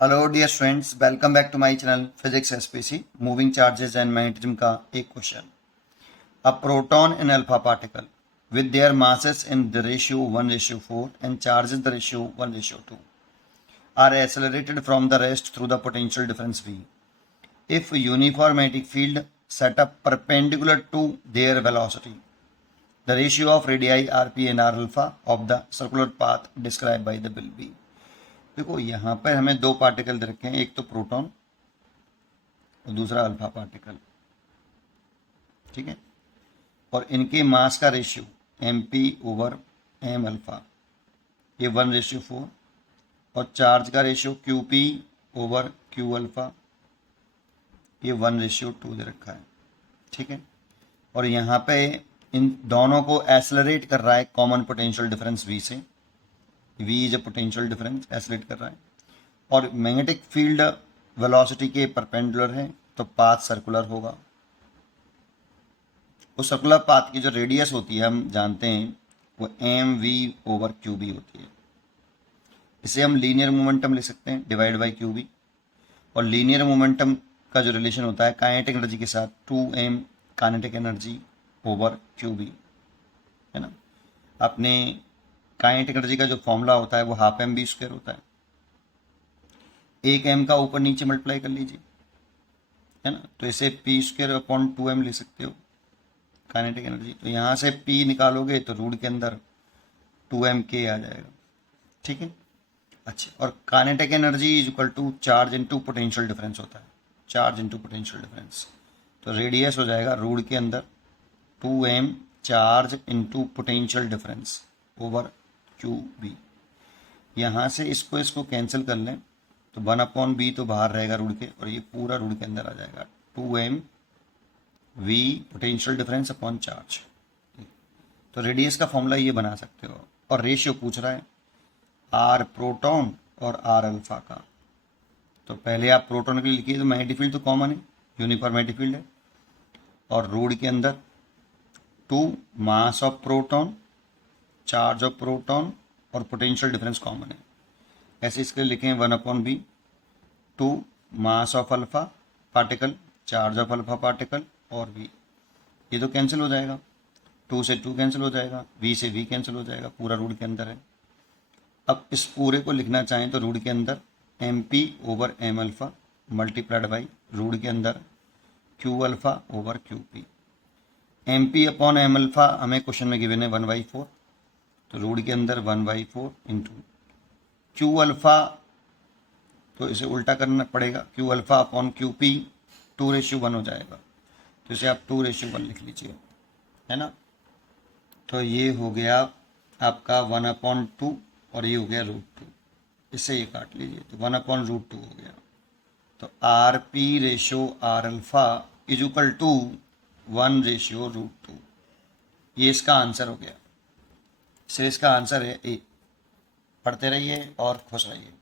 Hello dear students, welcome back to my channel physics SPC. Moving charges and magnetism का एक question. A proton in alpha particle with their masses in the ratio 1:4 and charges the ratio 1:2 are accelerated from the rest through the potential difference V. If uniform magnetic field set up perpendicular to their velocity, the ratio of radii rp and r alpha of the circular path described by the bill B. देखो यहाँ पर हमें दो particle दे रखे हैं, एक तो proton और दूसरा अल्फा पार्टिकल। ठीक है, और इनके मास का ratio M P over M alpha ये 1:4 और चार्ज का ratio Q P over Q alpha ये 1:2 दे रखा है। ठीक है, और यहाँ पे इन दोनों को एसलरेट कर रहा है कॉमन पोटेंशियल डिफरेंस वी से। V is a potential difference, accelerate कर रहा है। और मैग्नेटिक फील्ड वेलोसिटी के परपेंडिकुलर है तो पाथ सर्कुलर होगा। उस सर्कुलर पाथ की जो रेडियस होती है हम जानते हैं वो M V over Q B होती है। इसे हम लीनियर मोमेंटम लिख सकते हैं डिवाइड बाई क्यू बी। और लीनियर मोमेंटम का जो रिलेशन होता है काइनेटिक एनर्जी के साथ 2m kinetic energy over Q B है ना। अपने काइनेटिक एनर्जी का जो फॉर्मूला होता है वो हाफ एम बी स्क्वायर होता है। एक एम का ऊपर नीचे मल्टीप्लाई कर लीजिए है ना, तो इसे पी स्क्वायर अपॉन 2m लिख सकते हो काइनेटिक एनर्जी। तो यहाँ से P निकालोगे तो रूट के अंदर 2m के आ जाएगा। ठीक है, अच्छा, और kinetic energy is equal to charge into potential difference होता है, चार्ज इनटू पोटेंशियल डिफरेंस। तो रेडियस हो जाएगा रूट के अंदर 2m charge into potential difference over Q B. यहाँ से इसको कैंसिल कर लें तो 1/b तो बाहर रहेगा रूट के, और ये पूरा रूट के अंदर आ जाएगा 2m v potential difference upon charge. तो रेडियस का फॉर्मूला ये बना सकते हो। और रेशियो पूछ रहा है आर प्रोटॉन और आर अल्फा का। तो पहले आप प्रोटॉन के लिए लिखिए, तो मैग्नेटिक फील्ड तो कॉमन है, यूनिफॉर्म मैग्नेटिक फील्ड है। और रोड के अंदर 2 mass of proton, charge of proton और पोटेंशियल डिफरेंस कॉमन है। ऐसे इसके लिए लिखें 1/b 2 mass of alpha particle, charge of alpha particle और v। ये तो कैंसिल हो जाएगा, 2 से 2 कैंसिल हो जाएगा, v से v कैंसिल हो जाएगा, पूरा रूट के अंदर है। अब इस पूरे को लिखना चाहें तो रूट के अंदर M P over M alpha multiplied by root के अंदर Q alpha over Q P. M P upon M alpha हमें क्वेश्चन में गिवन है 1/4, तो रूट के अंदर 1/4 इंटू क्यू अल्फा, तो इसे उल्टा करना पड़ेगा, Q alpha upon Q P 2:1 हो जाएगा। तो इसे आप 2:1 लिख लीजिए है ना। तो ये हो गया आपका 1/2 और ये हो गया √2। इससे ये काट लीजिए तो 1/√2 हो गया। तो R P ratio R alpha is equal to 1:√2। ये इसका आंसर हो गया। इससे इसका आंसर है ए। पढ़ते रहिए और खुश रहिए।